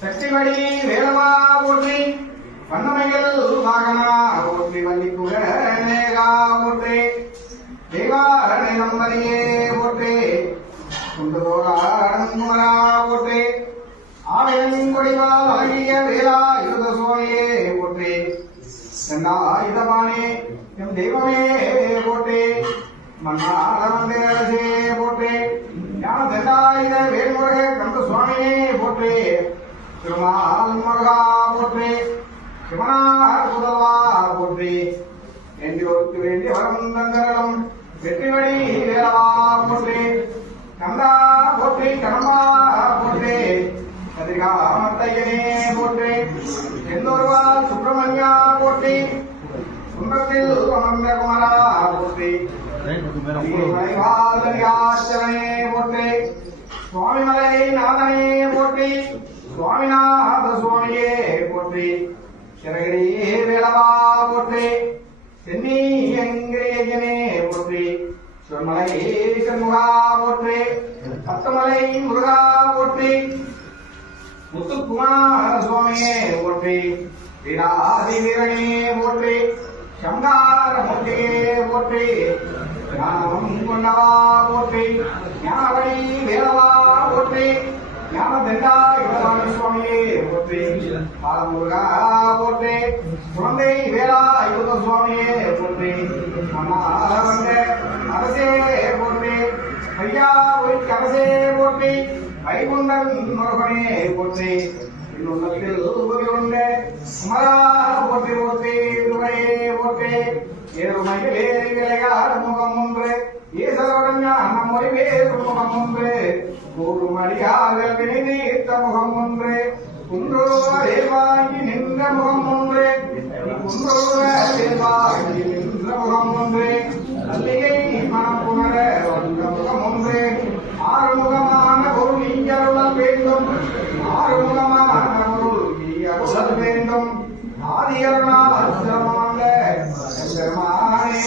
சக்திவடி வேலவா போற்றி வண்ணமைகள் வாகனா போற்றி வள்ளிப்புகா போற்றி தேவாரணை நம்பரியே போற்றி கொண்டு போகாடங்குமரா போற்றி ஆலயம் கொடிவாகிய வேலா இருத சோழியே போற்றி செண்டாயுதமானே எம் தெய்வமே போற்றி மன்னார மந்திரரசே போற்றி ஞான தண்டாயுத வேல்முருக கந்த சுவாமியே போற்றி திருமால் முருகா போற்றி சிவனார் புதல்வா போற்றி வேண்டியோருக்கு வேண்டிய வரம் தந்தரலும் வெற்றிவடி வேலவா போற்றி கந்தா போற்றி கடம்பா போற்றி கதிர்காமத்தையனே போற்றி எந்தொருவா சுப்பிரமணியா போற்றி சுந்தரத்தில் அமர்ந்த குமரா போற்றி மலைவாதனியாச்சரனே போற்றி சுவாமிமலை நாதனே போற்றி சுவாமிநாத சுவாமியே போற்றி சிறகிரி வேலவா போற்றி சென்னியங்கிரியனே போற்றி சிவமலை சண்முகா போற்றி பத்தமலை முருகா போற்றி முத்துக்குமார சுவாமியே போற்றி வீராதி வீரனே போற்றி சங்கார மூர்த்தியே போற்றி ஞானம் கொண்டவா போற்றி ஞானவழி வேலவா போற்றி ஞான தண்டாயுதமான சுவாமியே போற்றி பாலமுருகா போற்றி குழந்தை வேலா யுத சுவாமியே போற்றி மன்னாரவங்க அரசே போற்றி ஐயா ஒய்க்கு அரசே போற்றி வைகுந்தன் முருகனே போற்றி இன்னொன்னத்தில் உபயோக குமரா போற்றி போற்றி திருவனே போற்றி ஏறுமையிலே விளையாடு முகம் ஒன்று ஈசருடன் ஞான மொழிவே முகம் ஒன்று கூறுமடியார்கள் வினைதீர்த்த முகம் ஒன்று குன்றோரே வாங்கி நின்ற முகம் ஒன்று குன்றோரே வாங்கி நின்ற முகம் ஒன்று அல்லிகை மனப்புணர வந்த முகம் ஒன்று ஆறுமுகமான பொருள் நீயருளல் வேண்டும் ஆறுமுகமான பொருள் நீயருளல் வேண்டும் ஆதியருளால் சிரமமல்ல பெருமானே